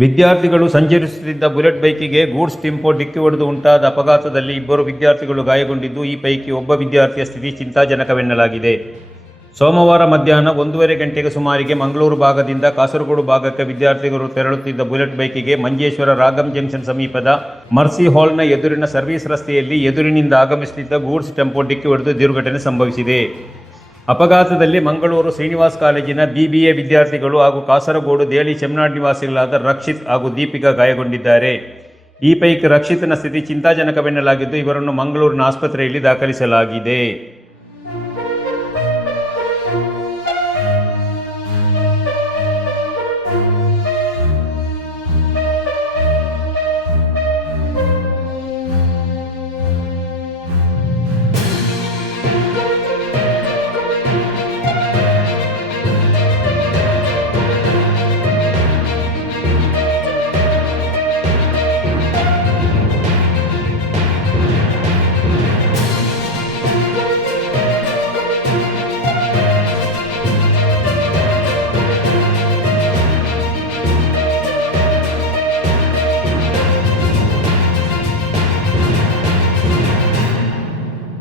ವಿದ್ಯಾರ್ಥಿಗಳು ಸಂಚರಿಸುತ್ತಿದ್ದ ಬುಲೆಟ್ ಬೈಕಿಗೆ goods tempo ಡಿಕ್ಕಿ ಹೊಡೆದು ಉಂಟಾದ ಅಪಘಾತದಲ್ಲಿ ಇಬ್ಬರು ವಿದ್ಯಾರ್ಥಿಗಳು ಗಾಯಗೊಂಡಿದ್ದು, ಈ ಪೈಕಿ ಒಬ್ಬ ವಿದ್ಯಾರ್ಥಿಯ ಸ್ಥಿತಿ ಚಿಂತಾಜನಕವೆನ್ನಲಾಗಿದೆ. ಸೋಮವಾರ ಮಧ್ಯಾಹ್ನ 1:30 ಗಂಟೆಗೆ ಸುಮಾರಿಗೆ ಮಂಗಳೂರು ಭಾಗದಿಂದ ಕಾಸರಗೋಡು ಭಾಗಕ್ಕೆ ವಿದ್ಯಾರ್ಥಿಗಳು ತೆರಳುತ್ತಿದ್ದ ಬುಲೆಟ್ ಬೈಕಿಗೆ ಮಂಜೇಶ್ವರ ರಾಗಂ ಜಂಕ್ಷನ್ ಸಮೀಪದ ಮರ್ಸಿ ಹಾಲ್ನ ಎದುರಿನ ಸರ್ವಿಸ್ ರಸ್ತೆಯಲ್ಲಿ ಎದುರಿನಿಂದ ಆಗಮಿಸುತ್ತಿದ್ದ ಗೂಡ್ಸ್ ಟೆಂಪೋ ಡಿಕ್ಕಿ ಹೊಡೆದು ದುರ್ಘಟನೆ ಸಂಭವಿಸಿದೆ. ಅಪಘಾತದಲ್ಲಿ ಮಂಗಳೂರು ಶ್ರೀನಿವಾಸ್ ಕಾಲೇಜಿನ BBA ವಿದ್ಯಾರ್ಥಿಗಳು ಹಾಗೂ ಕಾಸರಗೋಡು ದೇಳಿ ಚೆಮ್ನಾಡ್ ನಿವಾಸಿಗಳಾದ ರಕ್ಷಿತ್ ಹಾಗೂ ದೀಪಿಕಾ ಗಾಯಗೊಂಡಿದ್ದಾರೆ. ಈ ಪೈಕಿ ರಕ್ಷಿತ್ನ ಸ್ಥಿತಿ ಚಿಂತಾಜನಕವೆನ್ನಲಾಗಿದ್ದು, ಇವರನ್ನು ಮಂಗಳೂರಿನ ಆಸ್ಪತ್ರೆಯಲ್ಲಿ ದಾಖಲಿಸಲಾಗಿದೆ.